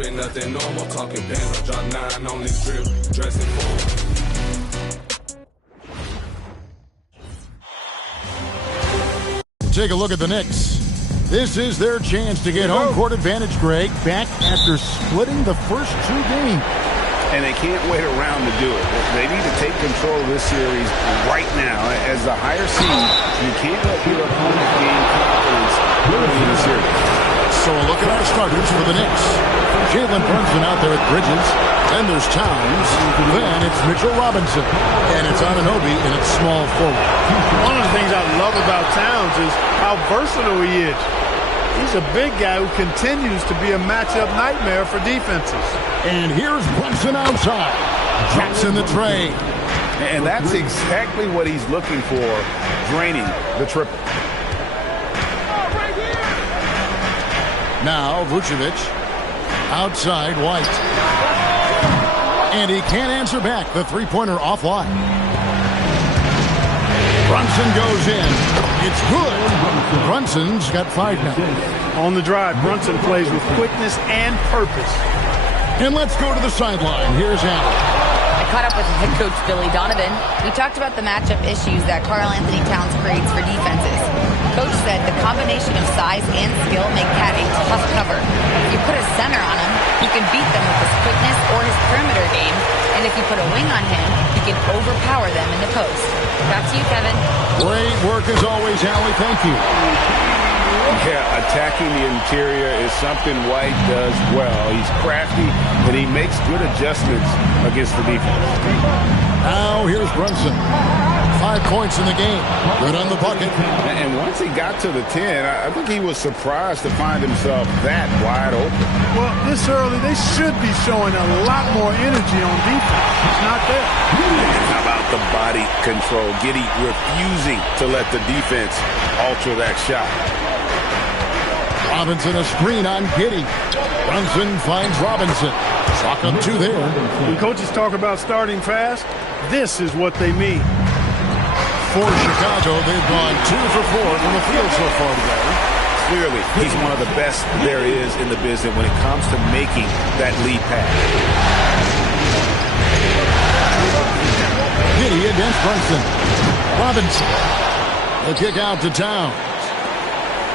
spit nothing normal. Talking bands, I drop 9 on this drip. Dressing forward. Take a look at the Knicks. This is their chance to get home court advantage, Greg, back after splitting the first 2 games. And they can't wait around to do it. They need to take control of this series right now. As the higher seed, you can't let your opponent gain confidence early in the series. So a look at our starters for the Knicks. Jalen Brunson out there at Bridges. Then there's Towns. Then it's Mitchell Robinson. And it's Anunoby in its small forward. One of the things I love about Towns is how versatile he is. He's a big guy who continues to be a matchup nightmare for defenses. And here's Brunson outside. Jackson the trade. And that's exactly what he's looking for, draining the triple. Now Vucevic. Outside White. And he can't answer back. The three-pointer offline. Brunson goes in. It's good. Brunson's got 5 now. On the drive, Brunson plays with quickness and purpose. And let's go to the sideline. Here's Allen. I caught up with head coach Billy Donovan. We talked about the matchup issues that Karl-Anthony Towns creates for defenses. Coach said the combination of size and skill make Cat a tough cover. If you put a center on him, he can beat them with his quickness or his perimeter game. And if you put a wing on him, he can overpower them in the post. Back to you, Kevin. Great work as always, Allie. Thank you. Yeah, attacking the interior is something White does well. He's crafty, and he makes good adjustments against the defense. Now here's Brunson. 5 points in the game. Good on the bucket. And once he got to the 10, I think he was surprised to find himself that wide open. Well, this early, they should be showing a lot more energy on defense. It's not there. How about the body control? Giddey refusing to let the defense alter that shot. Robinson a screen on Giddey. Brunson finds Robinson. Chalk up 2 there. When coaches talk about starting fast, this is what they mean. For Chicago, they've gone 2 for 4 from the field so far today. Clearly, he's one of the best there is in the business when it comes to making that lead pass. Giddey against Brunson. Robinson. The kick out to Towns.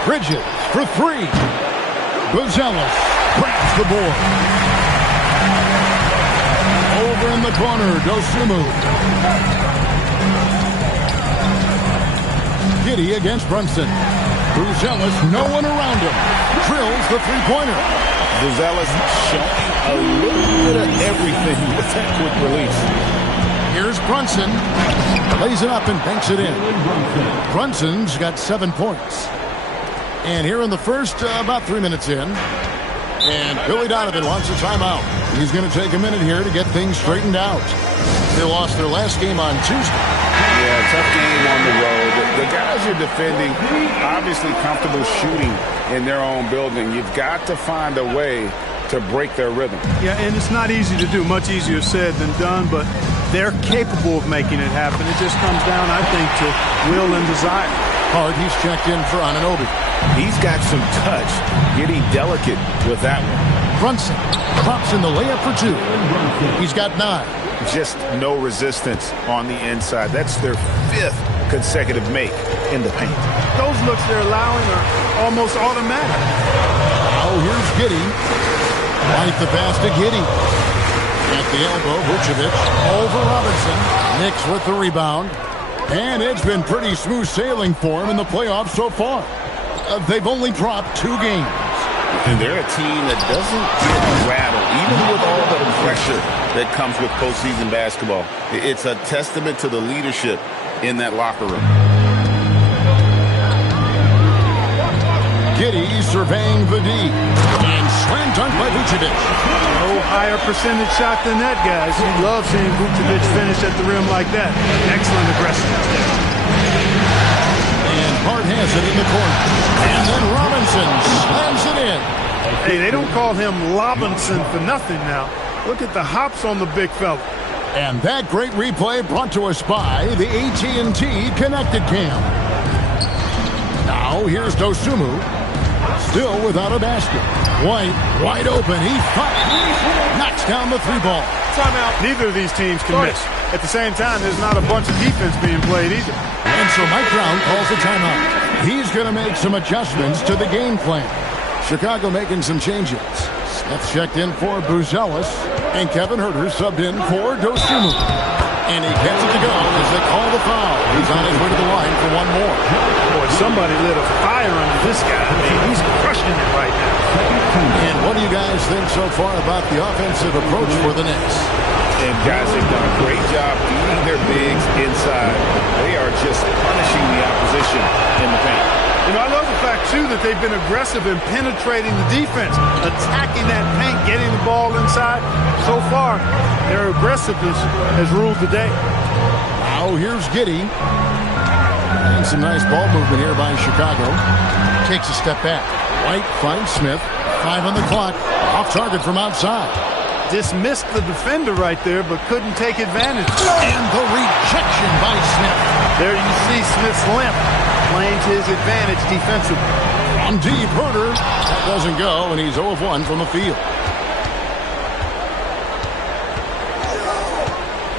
Bridges for 3. Buzelis grabs the board. Over in the corner, Dosunmu. Giddey against Brunson. Buzelis, no one around him. Drills the three-pointer. Buzelis showing a little bit of everything with that quick release. Here's Brunson. Lays it up and banks it in. Brunson's got 7 points. And here in the first, about 3 minutes in. And Billy Donovan wants a timeout. He's going to take a minute here to get things straightened out. They lost their last game on Tuesday. Yeah, tough game on the road. The guys you're defending, obviously comfortable shooting in their own building. You've got to find a way to break their rhythm. Yeah, and it's not easy to do. Much easier said than done, but they're capable of making it happen. It just comes down, I think, to will and desire. Hard, he's checked in for Anunoby. He's got some touch, getting delicate with that one. Brunson drops in the layup for 2. He's got 9. Just no resistance on the inside. That's their 5th consecutive make in the paint. Those looks they're allowing are almost automatic. Oh, here's Giddey. Right the pass to Giddey. At the elbow, Vucevic over Robinson. Knicks with the rebound. And it's been pretty smooth sailing for him in the playoffs so far. They've only dropped 2 games. And they're a team that doesn't get rattled, even with all the pressure that comes with postseason basketball. It's a testament to the leadership in that locker room. Giddey surveying the D. And slam dunk by Vucevic. No higher percentage shot than that, guys. You love seeing Vucevic finish at the rim like that. Excellent aggressiveness there. And Hart has it in the corner. And then Robinson slams it in. Hey, they don't call him Robinson for nothing now. Look at the hops on the big fella. And that great replay brought to us by the AT&T Connected Cam. Now here's Dosunmu, still without a basket. White, wide open. He fired. Knocks down the three ball. Timeout. Neither of these teams can miss. At the same time, there's not a bunch of defense being played either. And so Mike Brown calls a timeout. He's going to make some adjustments to the game plan. Chicago making some changes. Smith checked in for Buzelis, and Kevin Huerter subbed in for Dosunmu. And he gets it to go as they call the foul. He's on his way to the line for one more. Boy, somebody lit a fire under this guy. I mean, he's crushing it right now. And what do you guys think so far about the offensive approach for the Knicks? And guys, they've done a great job feeding their bigs inside. They are just punishing the opposition in the paint. You know, I love the fact, too, that they've been aggressive in penetrating the defense, attacking that paint, getting the ball inside. So far, their aggressiveness has ruled the day. Now here's Giddey. And some nice ball movement here by Chicago. Takes a step back. White finds Smith. 5 on the clock. Off target from outside. Dismissed the defender right there, but couldn't take advantage. And the rejection by Smith. There you see Smith's limp. Playing to his advantage defensively. From deep, Huerter. That doesn't go, and he's 0 of 1 from the field.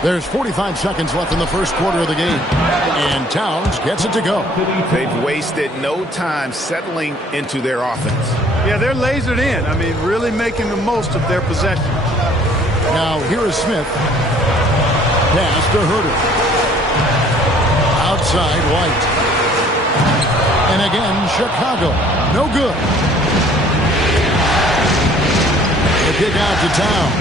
There's 45 seconds left in the first quarter of the game. And Towns gets it to go. They've wasted no time settling into their offense. Yeah, they're lasered in. I mean, really making the most of their possession. Now, here is Smith. Pass to Huerter. Outside, White. And again, Chicago. No good. The kick out to Towns.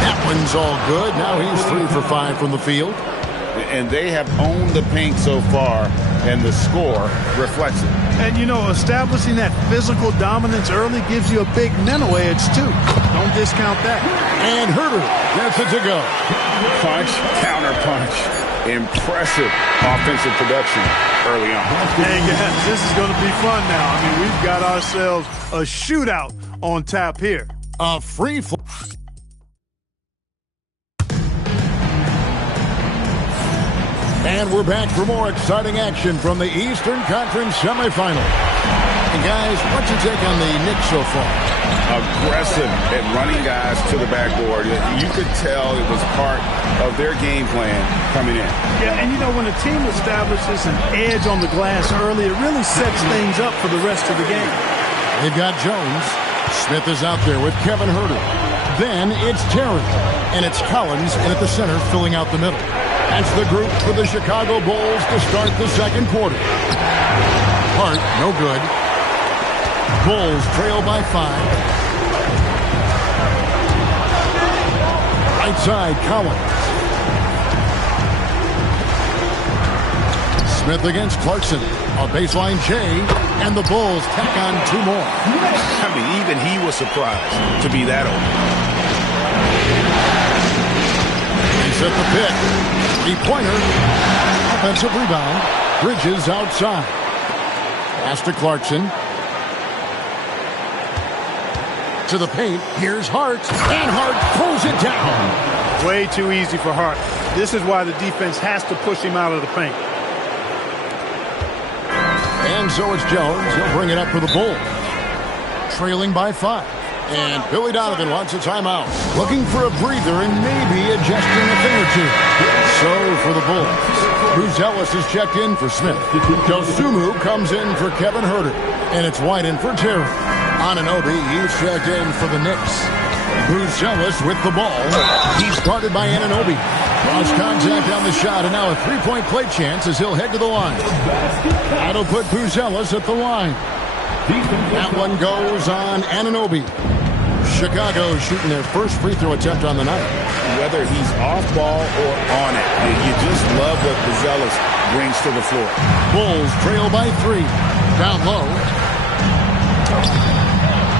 That one's all good. Now he's 3 for 5 from the field. And they have owned the paint so far, and the score reflects it. And, you know, establishing that physical dominance early gives you a big mental edge, too. Don't discount that. And Huerter gets it to go. Punch, counter punch. Impressive offensive production early on. Hey, guys, this is going to be fun now. I mean, we've got ourselves a shootout on tap here. A free flow. And we're back for more exciting action from the Eastern Conference semifinal. And guys, what's your take on the Knicks so far? Aggressive at running guys to the backboard. You could tell it was part of their game plan coming in. Yeah, and you know, when a team establishes an edge on the glass early, it really sets things up for the rest of the game. They've got Jones. Smith is out there with Kevin Huerter. Then it's Terry. And it's Collins in at the center filling out the middle. That's the group for the Chicago Bulls to start the second quarter. Hart, no good. Bulls trail by 5. Right side, Collins. Smith against Clarkson. A baseline J, and the Bulls tack on 2 more. I mean, even he was surprised to be that open. He's at the pick. 3-pointer. Offensive rebound. Bridges outside. Pass to Clarkson. To the paint. Here's Hart. And Hart pulls it down. Way too easy for Hart. This is why the defense has to push him out of the paint. And so it's Jones. He'll bring it up for the Bulls. Trailing by 5. And Billy Donovan wants a timeout. Looking for a breather and maybe adjusting a thing or two. So for the Bulls, Buzelis is checked in for Smith. Dosunmu comes in for Kevin Huerter. And it's White in for Terry. Anunoby, he's checked in for the Knicks. Buzelis with the ball. He's guarded by Anunoby. Cross contact on the shot, and now a 3-point play chance as he'll head to the line. That'll put Buzelis at the line. That one goes on Anunoby. Chicago shooting their first free throw attempt on the night. Whether he's off ball or on it, you just love what Buzelis brings to the floor. Bulls trail by 3. Down low.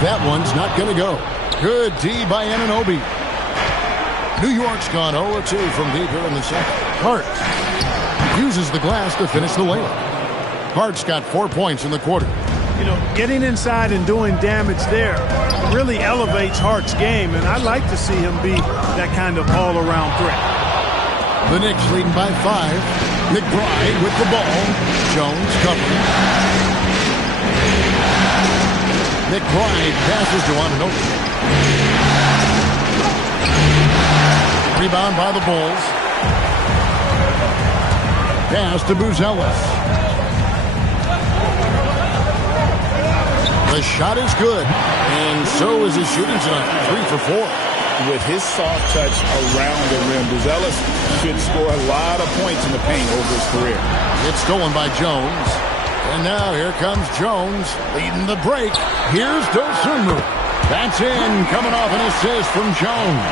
That one's not going to go. Good D by Anunoby. New York's gone 0-2 from deep here in the second. Hart uses the glass to finish the layup. Hart's got 4 points in the quarter. You know, getting inside and doing damage there really elevates Hart's game, and I'd like to see him be that kind of all-around threat. The Knicks leading by 5. McBride with the ball. Jones covering. McBride passes to Anunoby. Rebound by the Bulls. Pass to Buzelis. The shot is good, and so is his shooting tonight. 3 for 4. With his soft touch around the rim, Buzelis should score a lot of points in the paint over his career. It's stolen by Jones. And now here comes Jones leading the break. Here's Dosunmu. That's in, coming off an assist from Jones.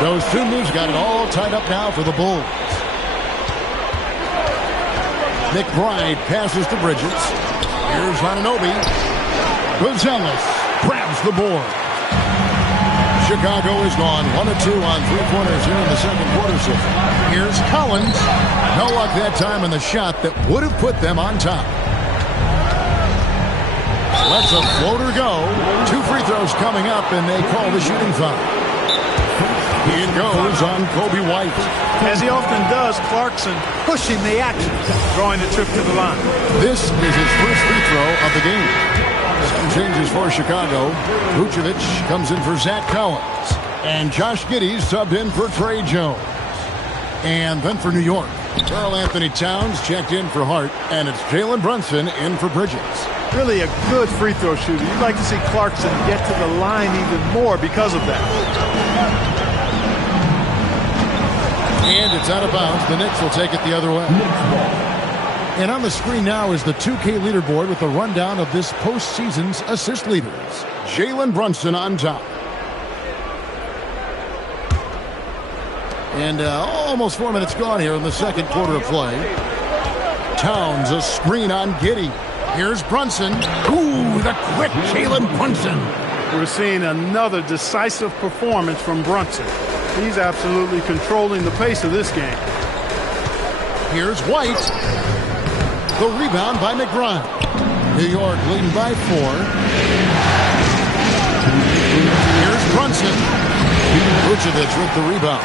Dosunmu's got it all tied up now for the Bulls. McBride passes to Bridges. Here's Anunoby. Buzelis grabs the board. Chicago is gone 1 of 2 on 3-pointers here in the second quarter. So here's Collins. No luck that time in the shot that would have put them on top. Lets a floater go. 2 free throws coming up, and they call the shooting foul. It goes on Kobe White. As he often does, Clarkson pushing the action, drawing the trip to the line. This is his first free throw of the game. Some changes for Chicago. Vucevic comes in for Zach Collins. And Josh Giddey subbed in for Trey Jones. And then for New York, Karl Anthony Towns checked in for Hart. And it's Jalen Brunson in for Bridges. Really a good free throw shooter. You'd like to see Clarkson get to the line even more because of that. And it's out of bounds. The Knicks will take it the other way. And on the screen now is the 2K leaderboard with a rundown of this postseason's assist leaders. Jalen Brunson on top. And almost 4 minutes gone here in the second quarter of play. Towns, a screen on Giddey. Here's Brunson. Ooh, the quick Jalen Brunson. We're seeing another decisive performance from Brunson. He's absolutely controlling the pace of this game. Here's White. The rebound by McBride. New York leading by 4. Here's Brunson. Vucevic with the rebound.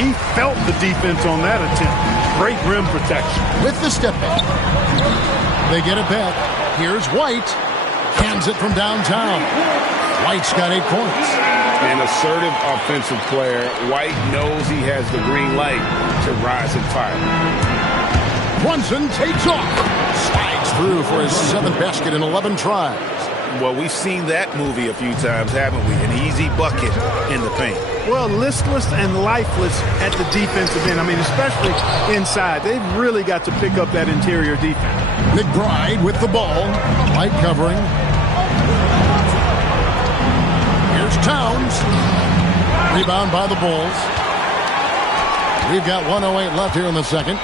He felt the defense on that attempt. Great rim protection. With the step back. They get it back. Here's White. Hands it from downtown. White's got 8 points. An assertive offensive player. White knows he has the green light to rise and fire. Brunson takes off. Slides through for his 7th basket in 11 tries. Well, we've seen that movie a few times, haven't we? An easy bucket in the paint. Well, listless and lifeless at the defensive end. I mean, especially inside. They've really got to pick up that interior defense. McBride with the ball. White covering. Here's Towns. Rebound by the Bulls. We've got 1:08 left here in the second.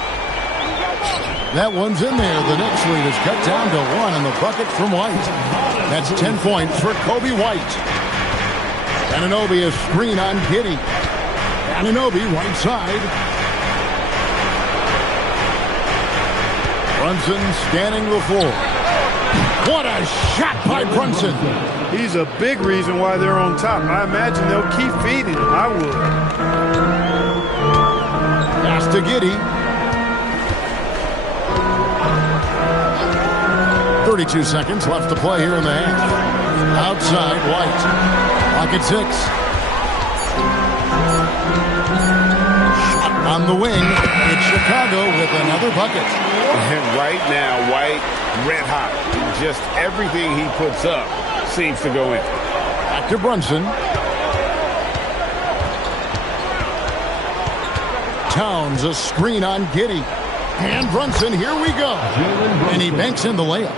That one's in there. The Knicks lead is cut down to 1 in the bucket from White. That's 10 points for Kobe White. Anunoby a screen on Giddey. Anunoby right side. Brunson scanning the floor. What a shot by Brunson. He's a big reason why they're on top. I imagine they'll keep feeding him. I would. Pass to Giddey. 32 seconds left to play here in the half. Outside, White. Clock at 6. Shot on the wing. It's Chicago with another bucket. And right now, White, red hot. Just everything he puts up seems to go in. Back to Brunson. Towns, a screen on Giddey. And Brunson, here we go. And he banks in the layup.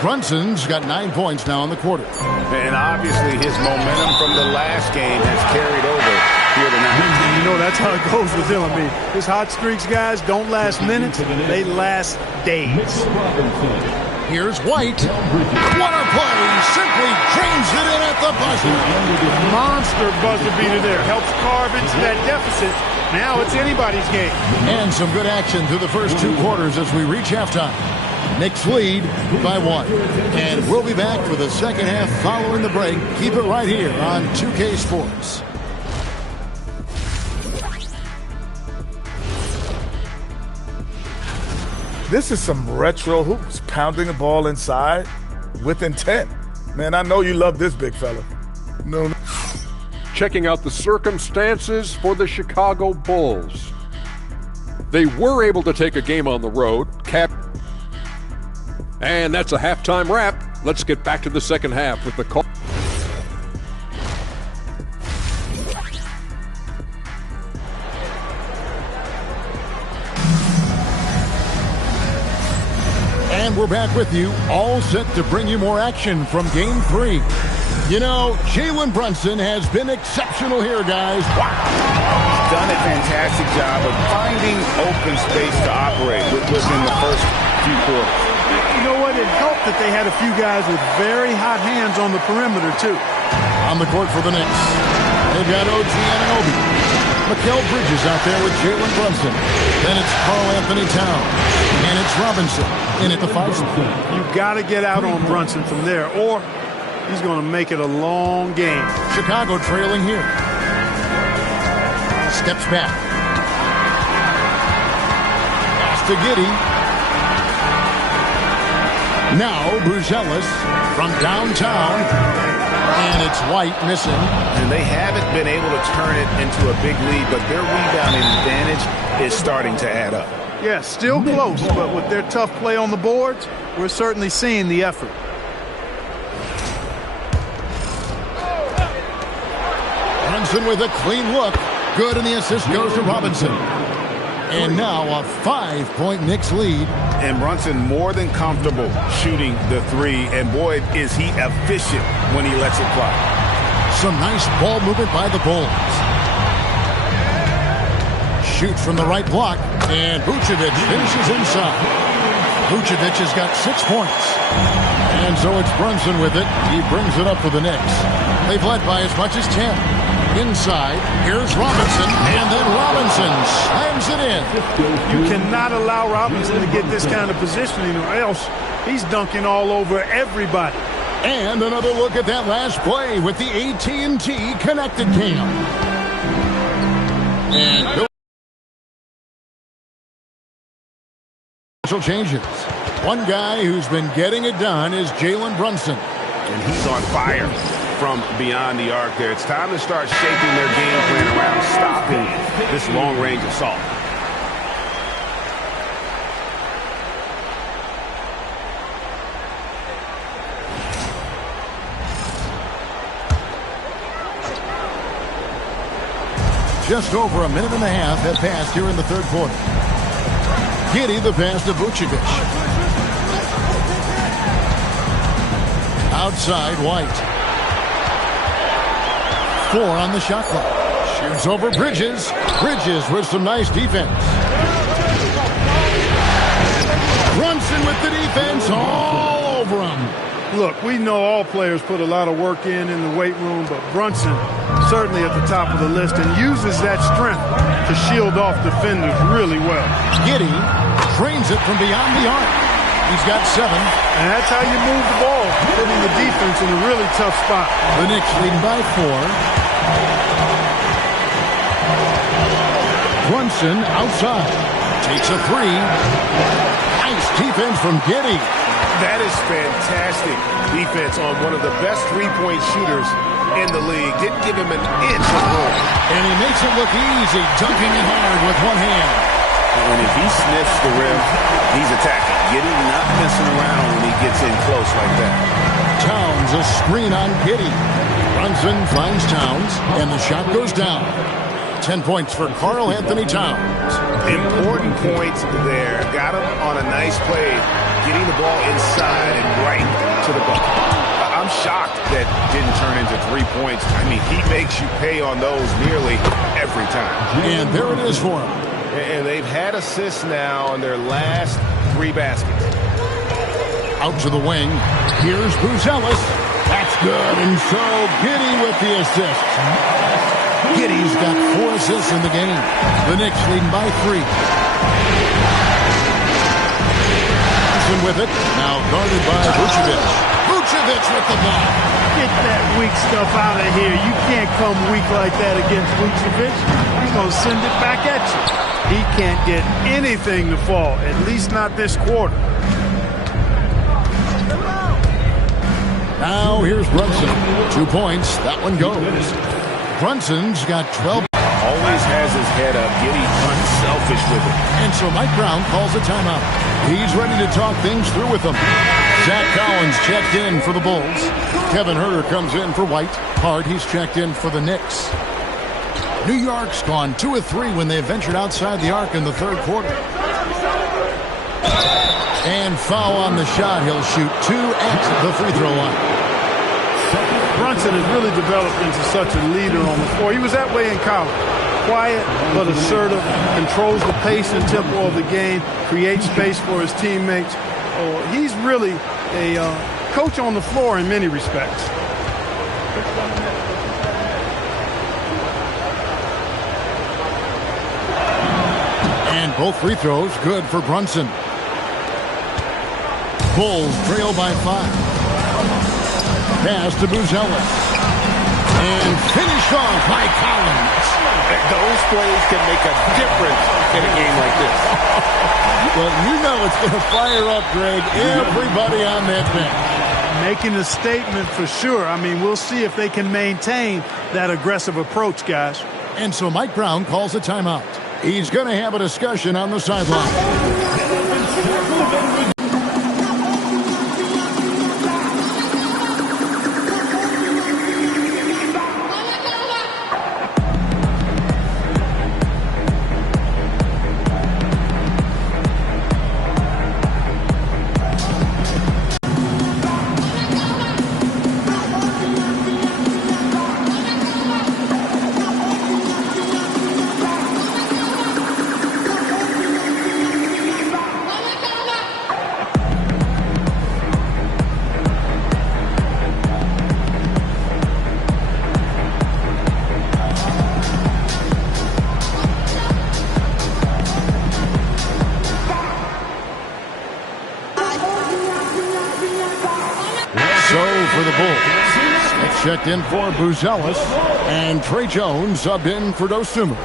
Brunson's got 9 points now in the quarter. And obviously his momentum from the last game has carried over here tonight. You know, that's how it goes with him. I mean, his hot streaks, guys, don't last minutes. They last days. Here's White. What a play. Simply drains it in at the buzzer. Monster buzzer beater there. Helps carve into that deficit. Now it's anybody's game. And some good action through the first 2 quarters as we reach halftime. Knicks lead by 1. And we'll be back for the second half following the break. Keep it right here on 2K Sports. This is some retro hoops, pounding the ball inside with intent. Man, I know you love this big fella. No. Checking out the circumstances for the Chicago Bulls. They were able to take a game on the road. And that's a halftime wrap. Let's get back to the second half with the call. And we're back with you, all set to bring you more action from Game 3. You know, Jalen Brunson has been exceptional here, guys. Wow. He's done a fantastic job of finding open space to operate within the first few quarters. You know what? It helped that they had a few guys with very hot hands on the perimeter, too. On the court for the Knicks, they've got OG Anunoby. Mikal Bridges out there with Jalen Brunson. Then it's Karl-Anthony Towns. And it's Robinson in at the 5 spot. You've got to get out on Brunson from there, or he's going to make it a long game. Chicago trailing here. Steps back. Pass to Giddey. Now Buzelis from downtown. And it's White missing. And they haven't been able to turn it into a big lead, but their rebounding advantage is starting to add up. Yeah, still close, but with their tough play on the boards, we're certainly seeing the effort. Brunson with a clean look. Good, and the assist goes to Robinson. And now a 5-point Knicks lead. And Brunson more than comfortable shooting the three. And boy, is he efficient when he lets it fly. Some nice ball movement by the Bulls. Shoots from the right block. And Vucevic finishes inside. Vucevic has got 6 points. And so it's Brunson with it. He brings it up for the Knicks. They've led by as much as 10. Inside, here's Robinson, and then Robinson slams it in. You cannot allow Robinson to get this kind of positioning, or else he's dunking all over everybody. And another look at that last play with the AT&T connected cam. And changes. One guy who's been getting it done is Jalen Brunson. And he's on fire from beyond the arc there. It's time to start shaping their game plan around stopping this long-range assault. Just over a minute and a half had passed here in the third quarter. Giddey the pass to Vucevic. Outside, White. 4 on the shot clock. Shoots over Bridges. Bridges with some nice defense. Brunson with the defense all over him. Look, we know all players put a lot of work in the weight room, but Brunson certainly at the top of the list and uses that strength to shield off defenders really well. Giddey trains it from beyond the arc. He's got 7. And that's how you move the ball, putting the defense in a really tough spot. The Knicks leading by 4. Brunson outside. Takes a 3. Nice defense from Giddey. That is fantastic defense on one of the best three-point shooters in the league. Didn't give him an inch of room. And he makes it look easy, dunking it hard with one hand. And if he sniffs the rim, he's attacking. Giddey not messing around when he gets in close like that. Towns a screen on Giddey. Brunson finds Towns, and the shot goes down. 10 points for Karl-Anthony Towns. Important points there. Got him on a nice play, getting the ball inside and right to the bucket. I'm shocked that didn't turn into 3 points. I mean, he makes you pay on those nearly every time. And there it is for him. And they've had assists now on their last 3 baskets. Out to the wing. Here's Buzelis. That's good. And so Giddey with the assist. Giddey's got 4 assists in the game. The Knicks leading by 3. With it. Now guarded by Vucevic. Vucevic with the ball. Get that weak stuff out of here. You can't come weak like that against Vucevic. we're going to send it back at you. He can't get anything to fall, at least not this quarter. Now here's Brunson. 2 points. That one goes. Brunson's got 12. Always has his head up, getting unselfish with it. And so Mike Brown calls a timeout. He's ready to talk things through with them. Zach Collins checked in for the Bulls. Kevin Huerter comes in for White. Hart, he's checked in for the Knicks. New York's gone 2 of 3 when they ventured outside the arc in the third quarter. And foul on the shot. He'll shoot 2 at the free throw line. Brunson has really developed into such a leader on the floor. He was that way in college. Quiet but assertive, controls the pace and tempo of the game, creates space for his teammates. He's really a coach on the floor in many respects. And both free throws good for Brunson. Bulls trail by 5. Pass to Buzelis. And finished off by Collins. Those plays can make a difference in a game like this. Well, you know it's going to fire up, Greg, everybody on that bench. Making a statement for sure. I mean, we'll see if they can maintain that aggressive approach, guys. And so Mike Brown calls a timeout. He's going to have a discussion on the sideline. Checked in for Buzelis, and Trey Jones subbed in for Dosunmu.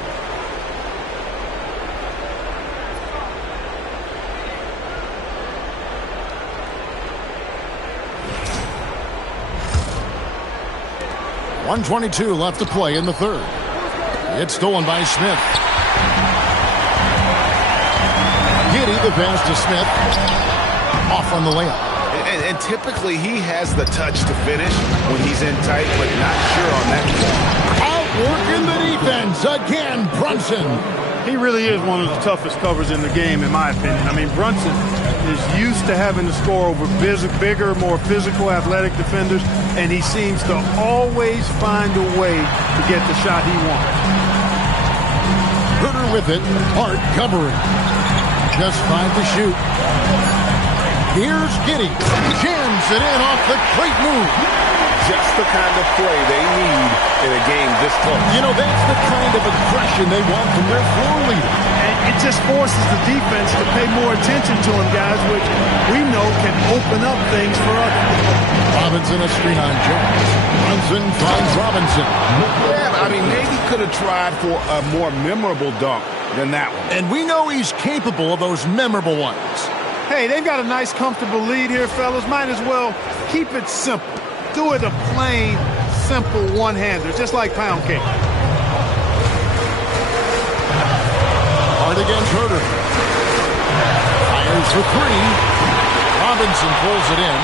.122 left to play in the third. It's stolen by Smith. Giddey the pass to Smith. Off on the layup. And typically he has the touch to finish when he's in tight, but not sure on that. Outworking the defense again, Brunson. He really is one of the toughest covers in the game, in my opinion. I mean, Brunson is used to having to score over bigger, more physical, athletic defenders, and he seems to always find a way to get the shot he wants. Huerter with it, Hart covering. Just 5 to shoot. Here's Giddey. Jams it in off the great move. Just the kind of play they need in a game this close. You know, that's the kind of aggression they want from their floor leader. And it just forces the defense to pay more attention to him, guys, which we know can open up things for others. Robinson a screen on Jones. Brunson finds Robinson. Yeah, I mean, maybe could have tried for a more memorable dunk than that one. And we know he's capable of those memorable ones. Hey, they've got a nice, comfortable lead here, fellas. Might as well keep it simple. Do it a plain, simple one-hander, just like pound cake. Hard against Huerter. Fires for 3. Robinson pulls it in.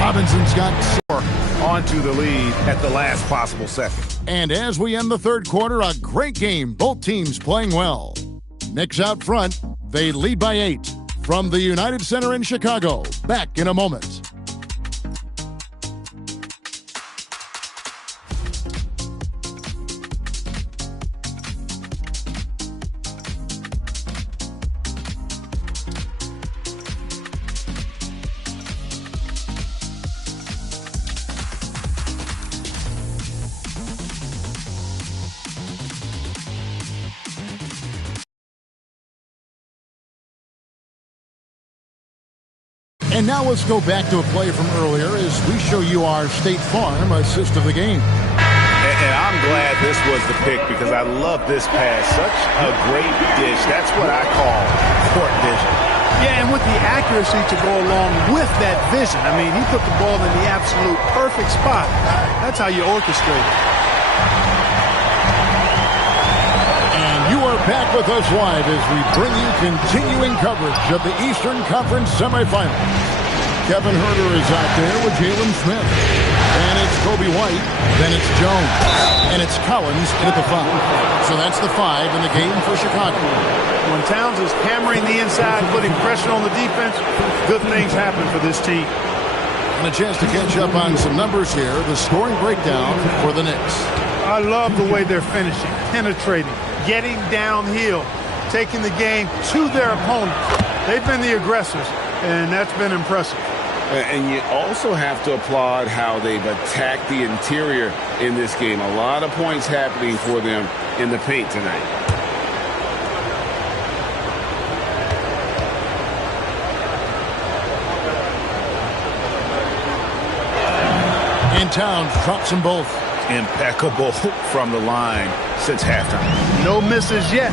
Robinson's got 4. Onto the lead at the last possible second. And as we end the third quarter, a great game. Both teams playing well. Knicks out front. They lead by 8. From the United Center in Chicago, back in a moment. And now let's go back to a play from earlier as we show you our State Farm assist of the game. And I'm glad this was the pick because I love this pass. Such a great dish. That's what I call court vision. Yeah, and with the accuracy to go along with that vision. I mean, he put the ball in the absolute perfect spot. That's how you orchestrate it. And you are back with us live as we bring you continuing coverage of the Eastern Conference semifinals. Kevin Huerter is out there with Jalen Smith. And it's Kobe White, then it's Jones, and it's Collins in at the 5. So that's the 5 in the game for Chicago. When Towns is hammering the inside, putting pressure on the defense, good things happen for this team. And a chance to catch up on some numbers here. The scoring breakdown for the Knicks. I love the way they're finishing, penetrating, getting downhill, taking the game to their opponent. They've been the aggressors, and that's been impressive. And you also have to applaud how they've attacked the interior in this game. A lot of points happening for them in the paint tonight. And Towns drops them both. Impeccable from the line since halftime. No misses yet.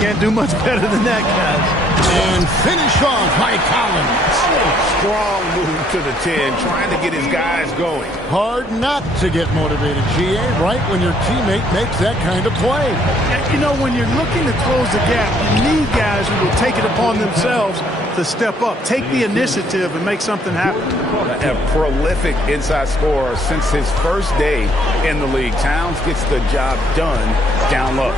Can't do much better than that, guys. And finished off by Collins. Strong move to the 10, trying to get his guys going. Hard not to get motivated, GA, right when your teammate makes that kind of play. You know, when you're looking to close the gap, you need guys who will take it upon themselves to step up, take the initiative, and make something happen. A prolific inside scorer since his first day in the league. Towns gets the job done down low.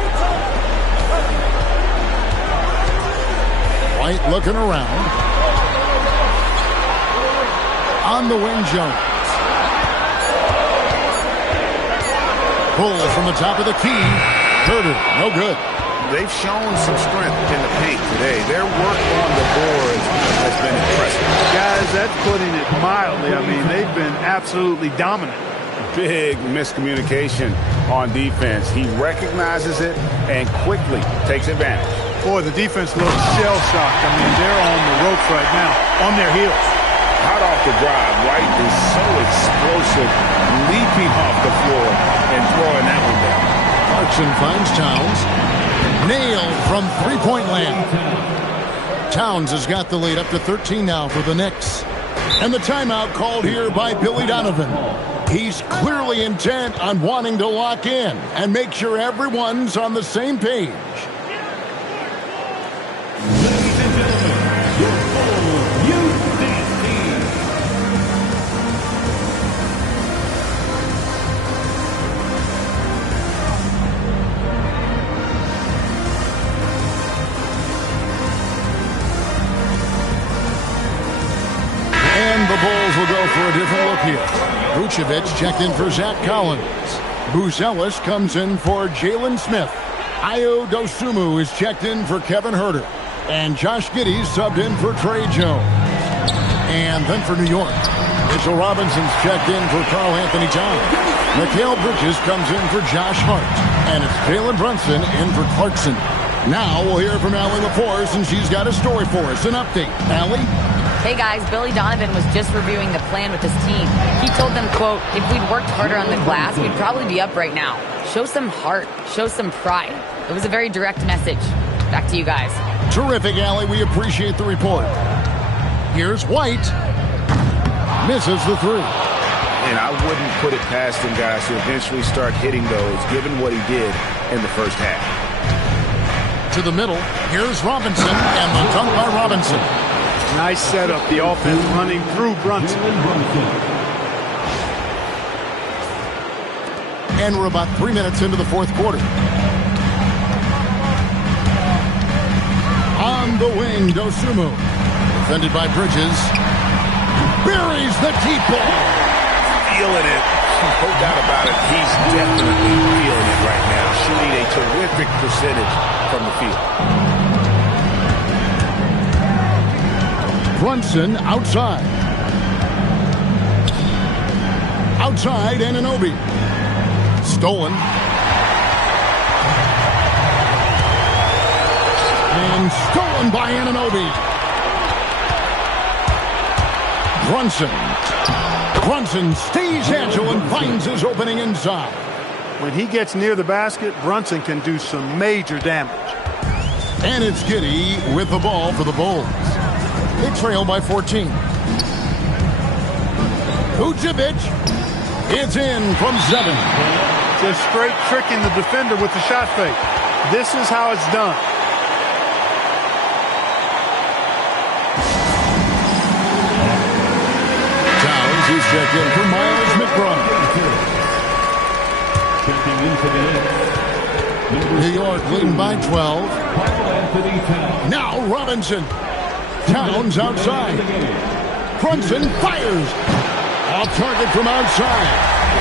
White looking around. On the wing, Jones. Pull from the top of the key. Huerter, no good. They've shown some strength in the paint today. Their work on the boards has been impressive. Guys, that's putting it mildly. I mean, they've been absolutely dominant. Big miscommunication on defense. He recognizes it and quickly takes advantage. Boy, the defense looks shell-shocked. I mean, they're on the ropes right now, on their heels. Hot off the drive, White is so explosive, leaping off the floor and throwing that one down. Clarkson finds Towns. Nailed from three-point land. Towns has got the lead up to 13 now for the Knicks. And the timeout called here by Billy Donovan. He's clearly intent on wanting to lock in and make sure everyone's on the same page. Ladies and gentlemen, your former youth dance team. And the Bulls will go for a different look here. Vucevic checked in for Zach Collins. Booz Ellis comes in for Jalen Smith. Ayo Dosunmu is checked in for Kevin Huerter. And Josh Giddey subbed in for Trey Jones. And then for New York, Mitchell Robinson's checked in for Karl Anthony Towns. Mikal Bridges comes in for Josh Hart. And it's Jalen Brunson in for Clarkson. Now we'll hear from Allie LaForce, and she's got a story for us. An update. Allie? Hey guys, Billy Donovan was just reviewing the plan with his team. He told them, quote, if we'd worked harder on the glass, we'd probably be up right now. Show some heart, show some pride. It was a very direct message. Back to you guys. Terrific, Allie. We appreciate the report. Here's White. Misses the three. And I wouldn't put it past him, guys, to eventually start hitting those, given what he did in the first half. To the middle. Here's Robinson, and the dunk by Robinson. Nice setup. The offense running through Brunson. And we're about 3 minutes into the fourth quarter. On the wing, Dosunmu. Defended by Bridges. Buries the deep ball. Feeling it. No doubt about it. He's definitely feeling it right now. Shooting a terrific percentage from the field. Brunson outside. Outside, Anunoby. Stolen. And stolen by Anunoby. Brunson. Brunson stays agile and finds his opening inside. When he gets near the basket, Brunson can do some major damage. And it's Giddey with the ball for the Bulls. They trail by 14. Vucevic. It's in from 7. Just straight tricking the defender with the shot fake. This is how it's done. Towns is checked in for Miles McBride. Checking into the Knicks. New York leading by 12. Anthony Towns. Now Robinson. Towns outside. Brunson fires. Off target from outside.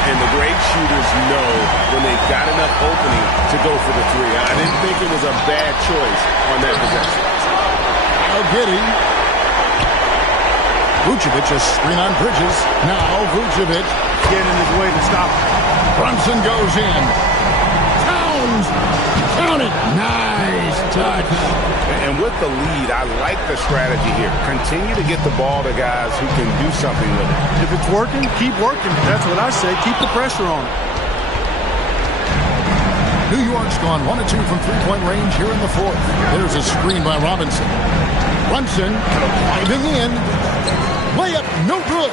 And the great shooters know when they've got enough opening to go for the three. I didn't think it was a bad choice on that possession. Now Giddey. Vucevic a screen on Bridges. Now Vucevic. Get in his way to stop him. Brunson goes in. Towns. Count it. Nice touch. And with the lead, I like the strategy here. Continue to get the ball to guys who can do something with it. If it's working, keep working. That's what I say. Keep the pressure on it. New York's gone 1 of 2 from three-point range here in the fourth. There's a screen by Robinson. Brunson driving in. Layup no good.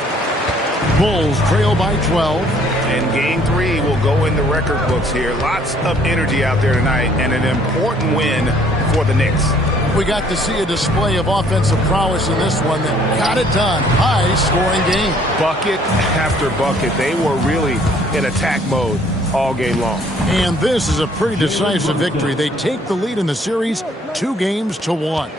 Bulls trail by 12. And game 3 will go in the record books here. Lots of energy out there tonight and an important win for the Knicks. We got to see a display of offensive prowess in this one that got it done. High-scoring game. Bucket after bucket. They were really in attack mode all game long. And this is a pretty decisive victory. They take the lead in the series 2-1.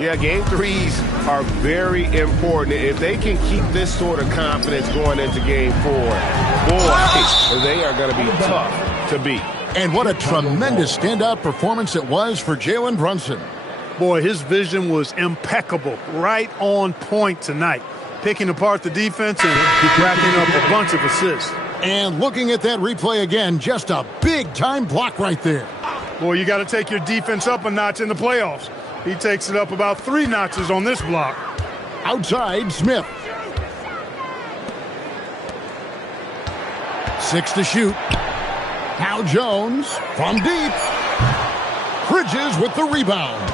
Yeah, game 3s are very important. If they can keep this sort of confidence going into game 4, boy, they are going to be tough to beat. And what a tremendous standout performance it was for Jalen Brunson. Boy, his vision was impeccable. Right on point tonight. Picking apart the defense and racking up a bunch of assists. And looking at that replay again, just a big-time block right there. Boy, you got to take your defense up a notch in the playoffs. He takes it up about 3 notches on this block. Outside, Smith. 6 to shoot. Now Jones from deep. Bridges with the rebound.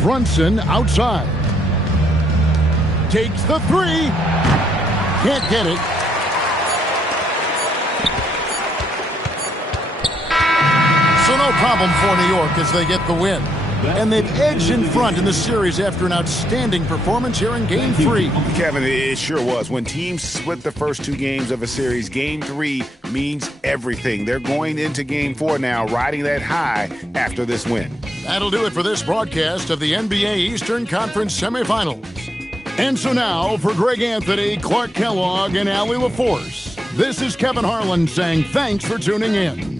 Brunson outside. Takes the 3. Can't get it. So no problem for New York as they get the win. And they've edged in front in the series after an outstanding performance here in Game 3. Kevin, it sure was. When teams split the first 2 games of a series, Game 3 means everything. They're going into Game 4 now, riding that high after this win. That'll do it for this broadcast of the NBA Eastern Conference semifinals. And so now, for Greg Anthony, Clark Kellogg, and Allie LaForce, this is Kevin Harlan saying thanks for tuning in.